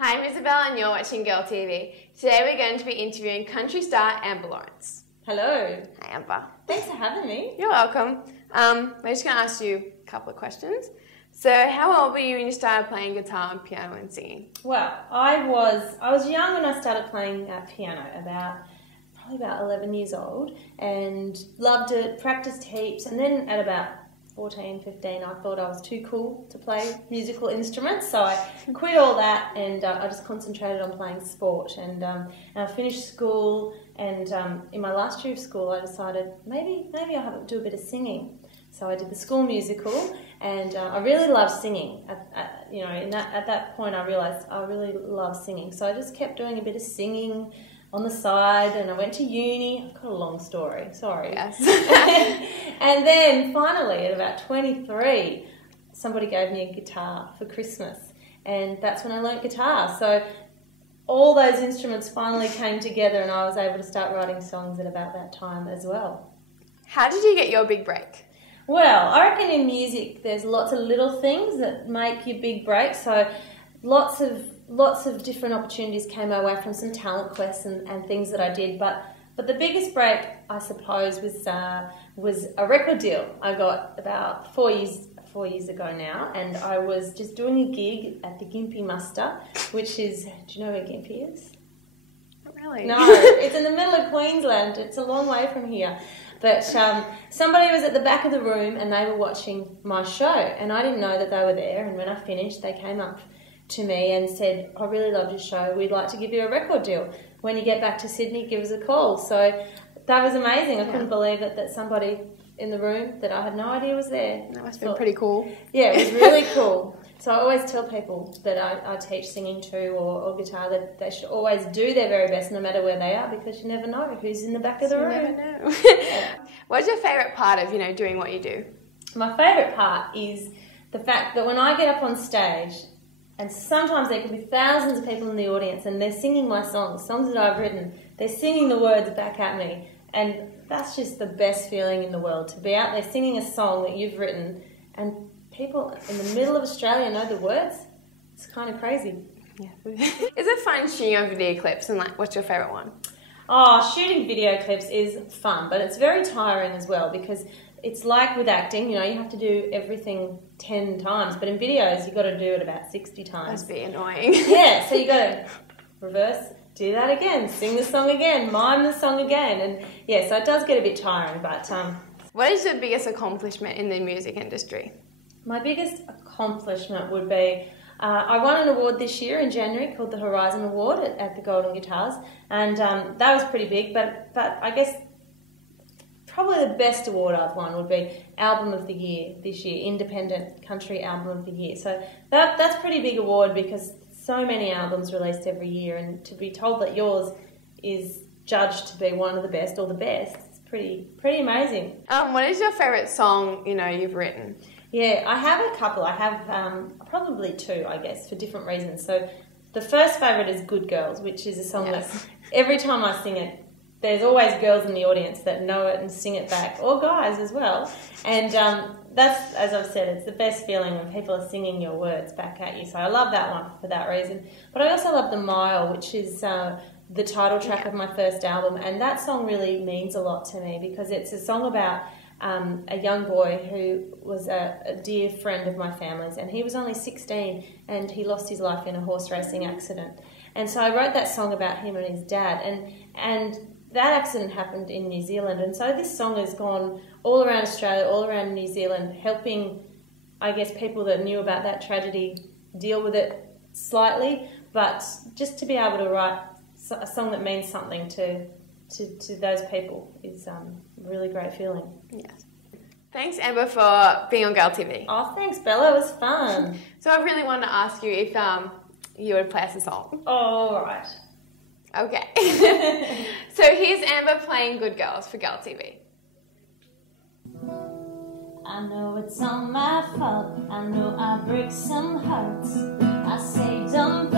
Hi, I'm Isabella and you're watching Girl TV. Today we're going to be interviewing country star Amber Lawrence. Hello. Hi Amber. Thanks for having me. You're welcome. We're just going to ask you a couple of questions. So how old were you when you started playing guitar and piano and singing? Well, I was young when I started playing piano, probably about 11 years old, and loved it, practiced heaps, and then at about 14, 15, I thought I was too cool to play musical instruments, so I quit all that and I just concentrated on playing sport. And I finished school, and in my last year of school I decided maybe I'll do a bit of singing. So I did the school musical, and I really loved singing. At that point I realised I really love singing, so I just kept doing a bit of singing on the side, and I went to uni. I've got a long story, sorry. Yes. And then finally, at about 23, somebody gave me a guitar for Christmas, and that's when I learnt guitar. So all those instruments finally came together, and I was able to start writing songs at about that time as well. How did you get your big break? Well, I reckon in music there's lots of little things that make your big break. So lots of different opportunities came my way from some talent quests and things that I did. But the biggest break, I suppose, was a record deal I got about 4 years ago now, and I was just doing a gig at the Gympie Muster, which is, do you know where Gympie is? Not really. No, it's in the middle of Queensland. It's a long way from here. But somebody was at the back of the room and they were watching my show, and I didn't know that they were there. And when I finished, they came up to me and said, "I really loved your show. We'd like to give you a record deal. When you get back to Sydney, give us a call." So that was amazing. I couldn't believe that somebody in the room that I had no idea was there. That must have been pretty cool. Yeah, it was really cool. So I always tell people that I teach singing too, or guitar, that they should always do their very best no matter where they are, because you never know who's in the back of the room. You never know. What's your favourite part of, doing what you do? My favourite part is the fact that when I get up on stage, and sometimes there could be thousands of people in the audience and they're singing my songs that I've written, they're singing the words back at me, and that's just the best feeling in the world, to be out there singing a song that you've written and people in the middle of Australia know the words. It's kind of crazy. Yeah. Is it fun shooting your video clips, and what's your favourite one? Oh, shooting video clips is fun, but it's very tiring as well, because it's like with acting, you have to do everything 10 times, but in videos you've got to do it about 60 times. Must be annoying. Yeah, so you got to reverse, do that again, sing the song again, mime the song again, and yeah, so it does get a bit tiring, but... What is your biggest accomplishment in the music industry? My biggest accomplishment would be, I won an award this year in January called the Horizon Award at the Golden Guitars, and that was pretty big, but I guess probably the best award I've won would be Album of the Year this year, Independent Country Album of the Year. So that's a pretty big award, because so many albums released every year, and to be told that yours is judged to be one of the best or the best, it's pretty amazing. What is your favourite song, you've written? Yeah, I have a couple. I have probably two, I guess, for different reasons. So the first favourite is Good Girls, which is a song that every time I sing it, there's always girls in the audience that know it and sing it back, or guys as well. And that's, as I've said, it's the best feeling when people are singing your words back at you. So I love that one for that reason. But I also love The Mile, which is the title track of my first album. And that song really means a lot to me, because it's a song about a young boy who was a dear friend of my family's, and he was only 16 and he lost his life in a horse racing accident. And so I wrote that song about him and his dad, and that accident happened in New Zealand, and so this song has gone all around Australia, all around New Zealand, helping, I guess, people that knew about that tragedy deal with it slightly, but just to be able to write a song that means something to those people is a really great feeling. Yes. Thanks, Amber, for being on Girl TV. Oh, thanks, Bella. It was fun. So I really wanted to ask you if you would play us a song. Oh, all right. Okay. So here's Amber playing Good Girls for Girl TV. I know it's all my fault. I know I break some hearts. I say don't